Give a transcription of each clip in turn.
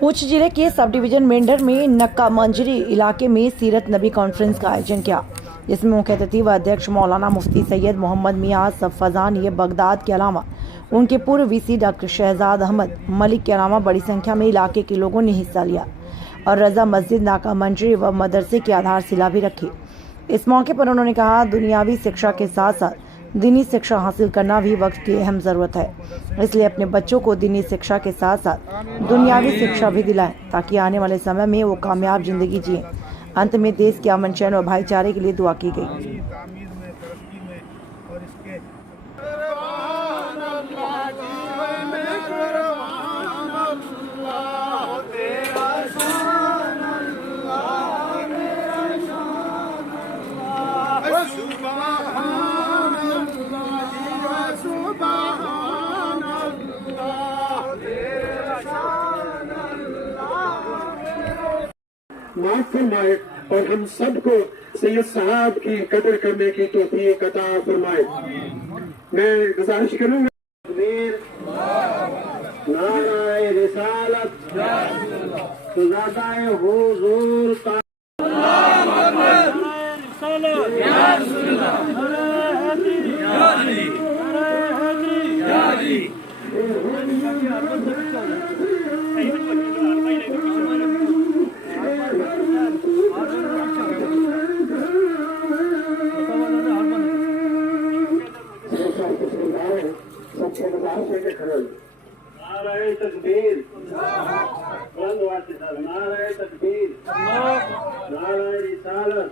पुंछ जिले के sub division Mendhar में नक्का मंजरी इलाके में सीरत नबी कॉन्फ्रेंस का आयोजन किया, जिसमें मुख्य अतिथि व अध्यक्ष मौलाना मुफ्ती सैयद मोहम्मद मियां सफ़ाजान ये बगदाद के अलावा उनके पूर्व वीसी डॉक्टर शहजाद अहमद मलिक के अलावा बड़ी संख्या में इलाके के लोगों ने हिस्सा लिया और रजा मस्जिद नाका मंजरी व मदरसे की आधारशिला भी रखी। इस मौके पर उन्होंने कहा, दुनियावी शिक्षा के साथ साथ दीनी शिक्षा हासिल करना भी वक्त की अहम ज़रूरत है, इसलिए अपने बच्चों को दीनी शिक्षा के साथ साथ दुनियावी शिक्षा भी दिलाएं ताकि आने वाले समय में वो कामयाब जिंदगी जिएं। अंत में देश के अमन चैन और भाईचारे के लिए दुआ की गई। माफ फरमाए और हम सबको सैयद साहब की कदर करने की तौफीक अता फरमाए। मैं गुजारिश करूंगा, नाराए रिसालत सुज़ादाए हुजूर नाराए तकबीर, नाराए तकबीर, नाराए रिसालत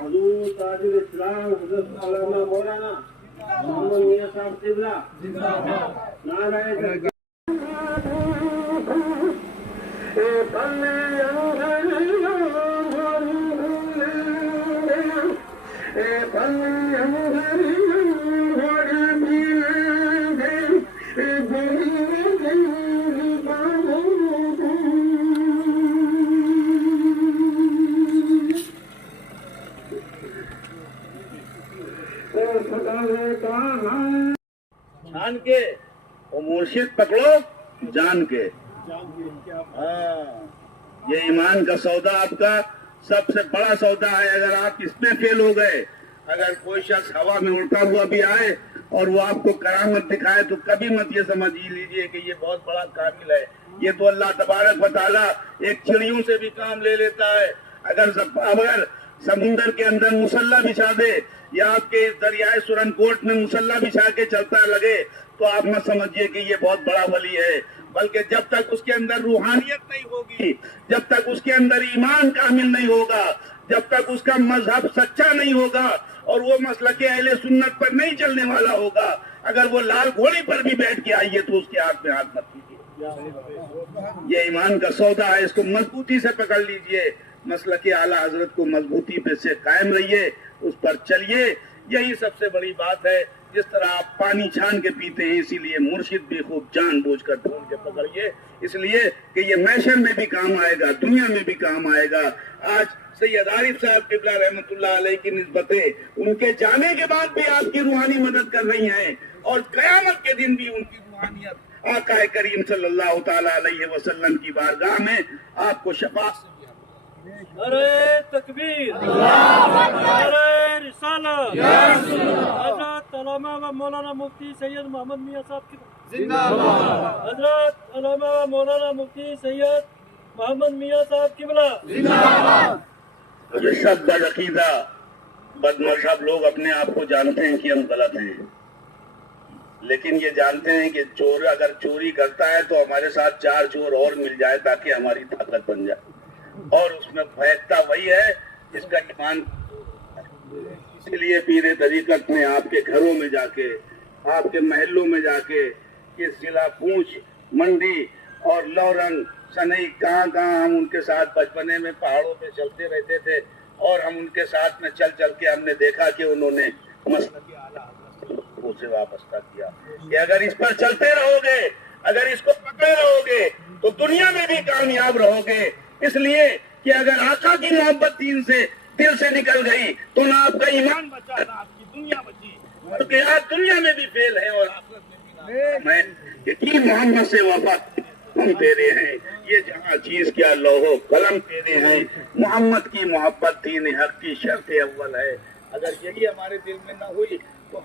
हुजूर ताजुल इस्लाम हज़रत मौलाना मोहम्मद मियां साहब क़िबला नाराए तकबीर। जान के वो मुर्शिद पकड़ो जान के। ये ईमान का सौदा आपका सबसे बड़ा सौदा है। अगर आप इसमें फेल हो गए, अगर कोई शख्स हवा में उड़ता हुआ भी आए और वो आपको करामत दिखाए तो कभी मत ये समझ लीजिए कि ये बहुत बड़ा काबिल है। ये तो अल्लाह तबारक व तआला एक चिड़ियों से भी काम ले लेता है। अगर समुंदर के अंदर मुसल्ला बिछा दे या आपके दरियाए सुरनकोट में मुसल्ला बिछा के चलता लगे तो आप मत समझिए कि ये बहुत बड़ा वली है, बल्कि जब तक उसके अंदर रूहानियत नहीं होगी, जब तक उसके अंदर ईमान कामिल नहीं होगा, जब तक उसका मजहब सच्चा नहीं होगा और वो मसलके अहले सुन्नत पर नहीं चलने वाला होगा, अगर वो लाल घोड़ी पर भी बैठ के आइए तो उसके हाथ में हाथ मत कीजिए। ये ईमान का सौदा है, इसको मजबूती से पकड़ लीजिए। मसलके आला हजरत को मजबूती पे से कायम रहिए, उस पर चलिए। यही सबसे बड़ी बात है। जिस तरह आप पानी छान के पीते हैं, इसीलिए मुर्शिद भी खूब जानबूझकर ढूंढ के पकड़िए, इसलिए कि ये मैशर में भी काम आएगा, दुनिया में भी काम आएगा। आज सैयद आरिफ साहब क़िबला रहमतुल्लाह अलैह की निस्बतें उनके जाने के बाद भी आपकी रूहानी मदद कर रही हैं और क़यामत के दिन भी उनकी रूहानियत आका करीम सल्लल्लाहु तआला अलैहि वसल्लम की बारगाह में आपको शफाअत। नारे तकबीर, नारे रिसालत, हज़रत अल्लामा व मौलाना मुफ्ती सैयद मोहम्मद मियां साहब की जिंदाबाद, हज़रत अल्लामा व मौलाना मुफ्ती सैयद मोहम्मद मियां साहब क़िबला जिंदाबाद। ये सब बदअकीदा बदमज़हब लोग अपने आप को जानते हैं कि हम गलत हैं, लेकिन ये जानते हैं कि चोर अगर चोरी करता है तो हमारे साथ 4 चोर और मिल जाए ताकि हमारी ताकत बन जाए, और उसमें फेंकता वही है जिसका ईमान। इसलिए पीरे तरीकत ने आपके घरों में जाके, आपके महलों में जाके, ये जिला पूंछ, मंडी और लौरंग, सनई, कहाँ हम उनके साथ बचपने में पहाड़ों पे चलते रहते थे और हम उनके साथ में चल चल के हमने देखा कि उन्होंने मसलके आला हज़रत से वाबस्ता किया कि अगर इस पर चलते रहोगे, अगर इसको पकड़े रहोगे तो दुनिया में भी कामयाब रहोगे। इसलिए कि अगर आका की मोहब्बत दिल से निकल गई तो ना आपका ईमान बचा ना आपकी दुनिया बची, क्योंकि आज दुनिया में भी फेल है और आखिरत में भी। मैं यकीन मोहम्मद से वफा हम तेरे हैं, ये जहाँ चीज क्या लोहो कलम तेरे हैं, मोहम्मद की मोहब्बत दीन हक की शर्त अव्वल है। अगर यही हमारे दिल में ना हुई तो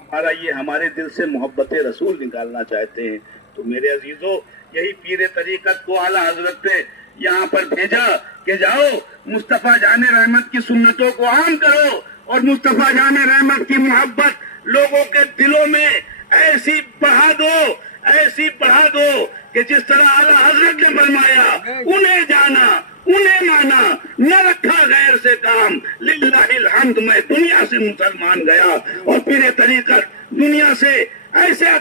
हमारे दिल से मोहब्बत रसूल निकालना चाहते हैं। तो मेरे अजीजों, यही पीर तरीकत को आला हजरत ने यहाँ पर भेजा कि जाओ मुस्तफा जाने रहमत की सुन्नतों को आम करो और मुस्तफा जाने रहमत की मोहब्बत लोगों के दिलों में ऐसी बढ़ा दो कि जिस तरह आला हजरत ने फरमाया, उन्हें जाना उन्हें माना, न रखा गैर से काम, लिल्लाहिल हम्द, मैं दुनिया से मुसलमान गया। और पीर तरीकत दुनिया से ऐसा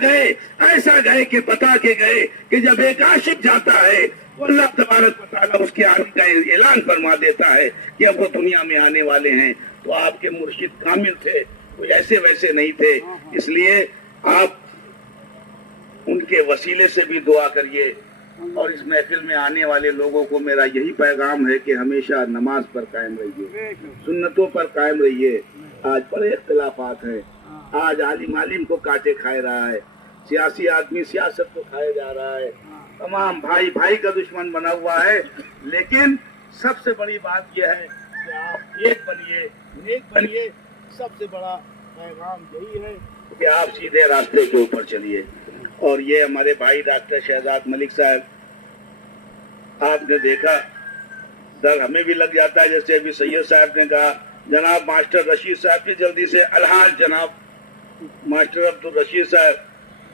गए कि बता के गए कि जब एक आशिक जाता है तो अल्लाह तबारक व तआला उसके आने का ऐलान फरमा देता है कि अब वो दुनिया में आने वाले हैं। तो आपके मुर्शिद कामिल थे, कोई ऐसे वैसे नहीं थे, इसलिए आप उनके वसीले से भी दुआ करिए। और इस महफिल में आने वाले लोगों को मेरा यही पैगाम है कि हमेशा नमाज पर कायम रहिए, सुन्नतों पर कायम रहिए। आज बड़े इख्तिलाफात हैं, आज आलिम को काटे खाए रहा है, सियासी आदमी सियासत को खाए जा रहा है, तमाम भाई का दुश्मन बना हुआ है। लेकिन सबसे बड़ी बात यह है कि आप एक बनिए, नेक बनिए। सबसे बड़ा पैगाम यही है कि आप सीधे रास्ते के ऊपर चलिए। और ये हमारे भाई डॉक्टर शहजाद मलिक साहब, आपने देखा डर हमें भी लग जाता है, जैसे अभी सैयद साहब ने कहा, जनाब मास्टर रशीद साहब की जल्दी से अलहाज जनाब मास्टर अब्दुल रशीद साहब,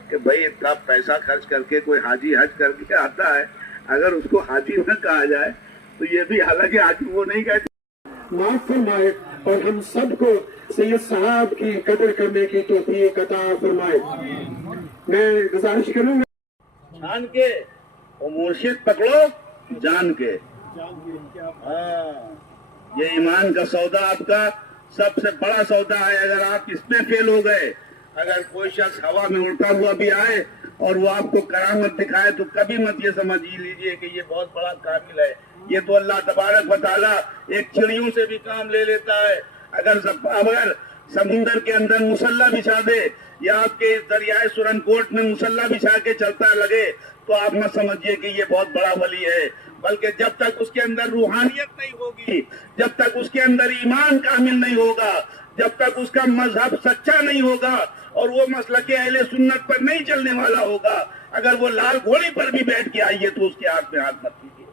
कि भाई इतना पैसा खर्च करके कोई हाजी हज करके आता है, अगर उसको हाजी न कहा जाए तो ये भी, हालांकि हाजी वो नहीं कहते। माफ फरमाए और हम सबको सैयद साहब की कदर करने की तौफीक अता फरमाए। मैं गुजारिश करूंगा, जान के वो मुर्शिद पकड़ो, जान के। ये ईमान का सौदा आपका सबसे बड़ा सौदा है। अगर आप इसमें फेल हो गए, अगर कोई शख्स हवा में उड़ता हुआ भी आए और वो आपको करामत दिखाए, तो कभी मत ये समझ लीजिए कि ये बहुत बड़ा काबिल है। ये तो अल्लाह तबारक व तआला एक चिड़ियों से भी काम ले लेता है। अगर समुंदर के अंदर मुसल्ला बिछा दे या आपके इस दरियाए सुरनकोट में मुसल्ला बिछा के चलता लगे, तो आप मत समझिए कि ये बहुत बड़ा वली है। बल्कि जब तक उसके अंदर रूहानियत नहीं होगी, जब तक उसके अंदर ईमान कामिल नहीं होगा, जब तक उसका मजहब सच्चा नहीं होगा और वो मसलके अहले सुन्नत पर नहीं चलने वाला होगा, अगर वो लाल घोड़ी पर भी बैठ के आइए तो उसके हाथ में हाथ मत कीजिए।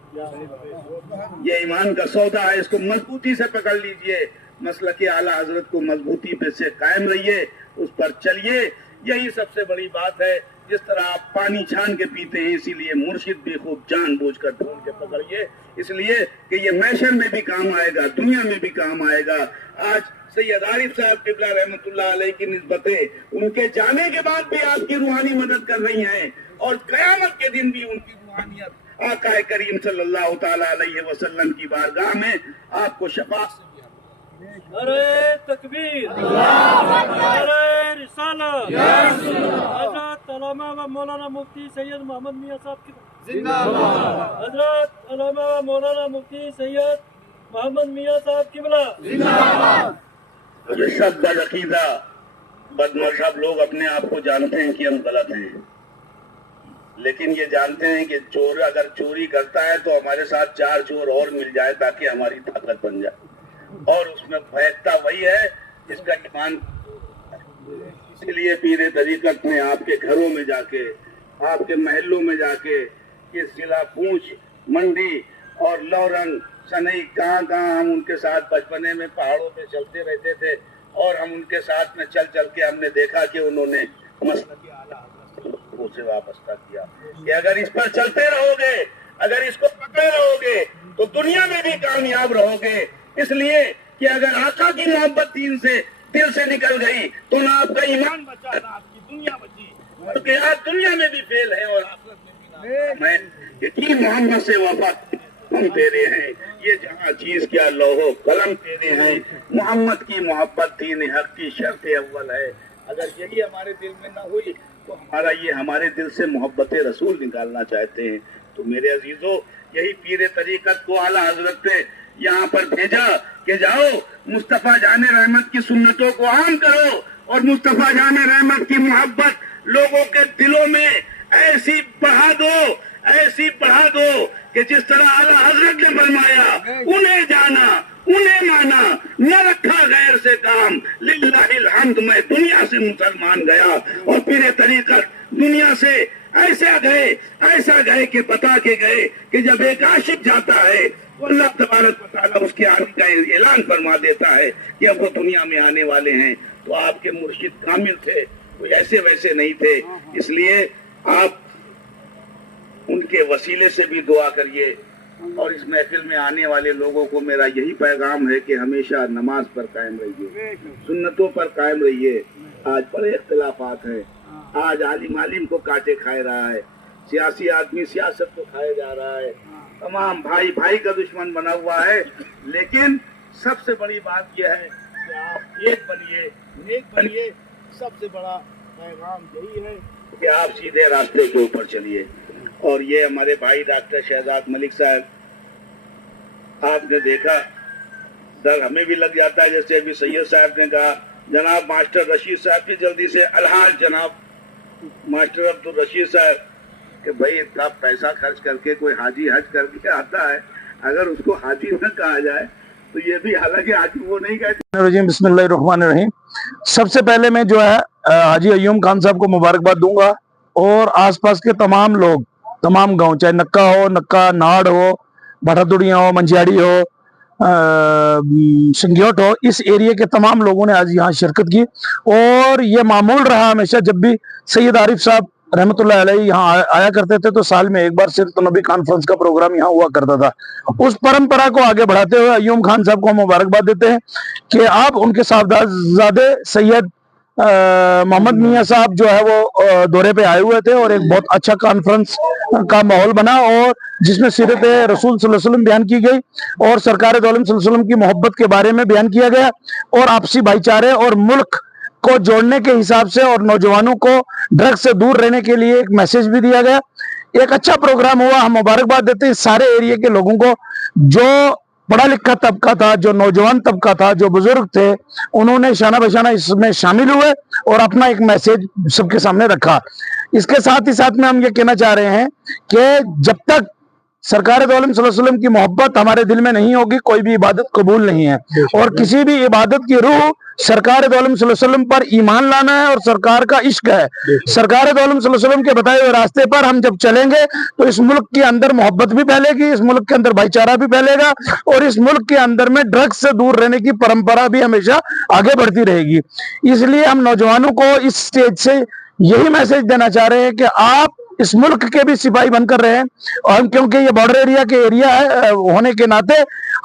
ये ईमान का सौदा है, इसको मजबूती से पकड़ लीजिए। मसलके आला हजरत को मजबूती पे से कायम रहिए, उस पर चलिए। यही सबसे बड़ी बात है। जिस तरह आप पानी छान के पीते हैं, इसीलिए मुर्शिद भी खूब जानबूझकर ढूंढ के पकड़िए, इसलिए कि ये मैशर में भी काम आएगा, दुनिया में भी काम आएगा। आज सैयद आरिफ साहब किबला रहमतुल्लाह अलैह की निस्बतें उनके जाने के बाद भी आपकी रूहानी मदद कर रही हैं, और कयामत के दिन भी उनकी रूहानियत आका करीम सल्लल्लाहु ताला अलैहि वसल्लम की बारगाह में आपको शफाअत से नारे तकबीर, नारे रिसालत, हजरत अल्लामा व मौलाना मुफ्ती सैयद मोहम्मद मियां साहब की जिंदाबाद, हजरत अल्लामा व मौलाना मुफ्ती सैयद मोहम्मद मियां साहब किबला जिंदाबाद। ये सब बदअकीदा बदमज़हब लोग अपने आप को जानते हैं कि हम गलत हैं, लेकिन ये जानते हैं कि चोर अगर चोरी करता है तो हमारे साथ 4 चोर और मिल जाए ताकि हमारी ताकत बन जाए, और उसमें भयकता वही है जिसका ईमान। इसलिए पीर तरीकत ने आपके घरों में जाके, आपके महलों में जाके, ये जिला पूंछ, मंडी और लौरंग, सनई, कहाँ हम उनके साथ बचपने में पहाड़ों पे चलते रहते थे, और हम उनके साथ में चल के हमने देखा कि उन्होंने मसलके आला हज़रत से वाबस्ता किया कि अगर इस पर चलते रहोगे, अगर इसको पकड़े रहोगे तो दुनिया में भी कामयाब रहोगे। इसलिए कि अगर आका की मोहब्बत दिल से निकल गई तो ना आपका ईमान बचा, ना आपकी दुनिया बची, क्योंकि आज दुनिया में भी फेल है और आखिरत में भी। मैं यकीन मोहम्मद से वफा हम तेरे हैं, ये जहाँ चीज क्या लोहो कलम तेरे हैं, मोहम्मद की मोहब्बत दीन हक की शर्त अव्वल है। अगर यही हमारे दिल में ना हुई तो हमारे दिल से मोहब्बत रसूल निकालना चाहते हैं। तो मेरे अजीजों, यही पीर तरीकत को आला हजरत ने यहाँ पर भेजा कि जाओ मुस्तफा जाने रहमत की सुन्नतों को आम करो और मुस्तफा जाने रहमत की मोहब्बत लोगों के दिलों में ऐसी बढ़ा कि जिस तरह आला हजरत ने फरमाया, उन्हें जाना, उन्हें माना, न रखा गैर से काम, लिल्लाहिल हम्द, मैं दुनिया से मुसलमान गया और पीरे तरीकत दुनिया से ऐसा गए कि बता के गए कि जब एक आशिक जाता है तो अल्लाह तबारक व तआला उसके आने का ऐलान फरमा देता है कि अब वो दुनिया में आने वाले हैं। तो आपके मुर्शिद कामिल थे, कोई ऐसे वैसे नहीं थे, इसलिए आप उनके वसीले से भी दुआ करिए। और इस महफिल में आने वाले लोगों को मेरा यही पैगाम है कि हमेशा नमाज पर कायम रहिए, सुन्नतों पर कायम रहिए। आज बड़े इख्तिलाफात हैं, आज आलिम को काटे खाए रहा है, सियासी आदमी सियासत को खाए जा रहा है, तमाम भाई भाई का दुश्मन बना हुआ है। लेकिन सबसे बड़ी बात यह है कि आप एक बनिए, नेक बनिए। सबसे बड़ा पैगाम यही है कि आप सीधे रास्ते के ऊपर चलिए। और ये हमारे भाई डॉक्टर शहजाद मलिक साहब, आपने देखा डर हमें भी लग जाता है, जैसे अभी सैयद साहब ने कहा, जनाब मास्टर रशीद साहब की जल्दी से अलहाज जनाब मास्टर अब्दुल रशीद साहब, कि भाई इतना पैसा खर्च करके कोई हाजी हज करके आता है, अगर उसको हाजी न कहा जाए तो ये भी, हालांकि हाजी वो नहीं कहते। बिस्मिल्लाहिर्रहमानिर्रहीम। सबसे पहले मैं जो है हाजी अय्यूम खान साहब को मुबारकबाद दूंगा और आसपास के तमाम लोग, तमाम गांव, चाहे नक्का हो, नक्का नाड़ हो, भटादुड़िया हो, मंझियाड़ी हो, सिंग्योट हो, इस एरिया के तमाम लोगों ने आज यहाँ शिरकत की। और ये मामूल रहा हमेशा, जब भी सैयद आरिफ साहब रहमतुल्लाह अलैह यहाँ आया करते थे तो साल में एक बार सीरत नबी कॉन्फ्रेंस का प्रोग्राम यहाँ हुआ करता था। उस परंपरा को आगे बढ़ाते हुए अय्यूम खान साहब को हम मुबारकबाद देते हैं कि आप उनके साहबजादे सैयद मोहम्मद मियाँ साहब जो है वो दौरे पे आए हुए थे और एक बहुत अच्छा कॉन्फ्रेंस का माहौल बना और जिसमें सीरत रसूल सल्लल्लाहु अलैहि वसल्लम बयान की गई और सरकार दो आलम सल्लल्लाहु अलैहि वसल्लम की मोहब्बत के बारे में बयान किया गया और आपसी भाईचारे और मुल्क को जोड़ने के हिसाब से और नौजवानों को ड्रग्स से दूर रहने के लिए एक मैसेज भी दिया गया। एक अच्छा प्रोग्राम हुआ, हम मुबारकबाद देते हैं सारे एरिया के लोगों को। जो पढ़ा लिखा तबका था, जो नौजवान तबका था, जो बुजुर्ग थे, उन्होंने शाना बशाना इसमें शामिल हुए और अपना एक मैसेज सबके सामने रखा। इसके साथ ही साथ में हम ये कहना चाह रहे हैं कि जब तक सरकार दो आलम सल्लल्लाहु अलैहि वसल्लम की मोहब्बत हमारे दिल में नहीं होगी, कोई भी इबादत कबूल नहीं है। और किसी भी इबादत की रूह सरकार दो आलम सल्लल्लाहु अलैहि वसल्लम पर ईमान लाना है और सरकार का इश्क है। सरकार दो आलम सल्लल्लाहु अलैहि वसल्लम के बताए हुए रास्ते पर हम जब चलेंगे तो इस मुल्क के अंदर मोहब्बत भी फैलेगी, इस मुल्क के अंदर भाईचारा भी फैलेगा और इस मुल्क के अंदर में ड्रग्स से दूर रहने की परंपरा भी हमेशा आगे बढ़ती रहेगी। इसलिए हम नौजवानों को इस स्टेज से यही मैसेज देना चाह रहे हैं कि आप इस मुल्क के भी सिपाही बनकर रहे हैं। और क्योंकि ये बॉर्डर एरिया के एरिया है होने के नाते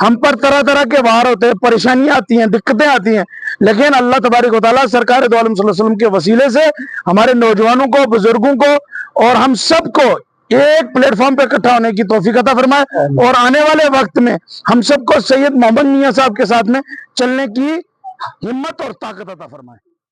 हम पर तरह तरह के वार होते हैं, परेशानियां आती हैं, दिक्कतें आती हैं, लेकिन अल्लाह तबारक व तआला सरकार दो आलम सल्लल्लाहु अलैहि वसल्लम के वसीले से हमारे नौजवानों को, बुजुर्गों को और हम सबको एक प्लेटफॉर्म पे इकट्ठा होने की तौफीक अता फरमाए और आने वाले वक्त में हम सबको सैयद मोहम्मद मियाँ साहब के साथ में चलने की हिम्मत और ताकत अता फरमाए।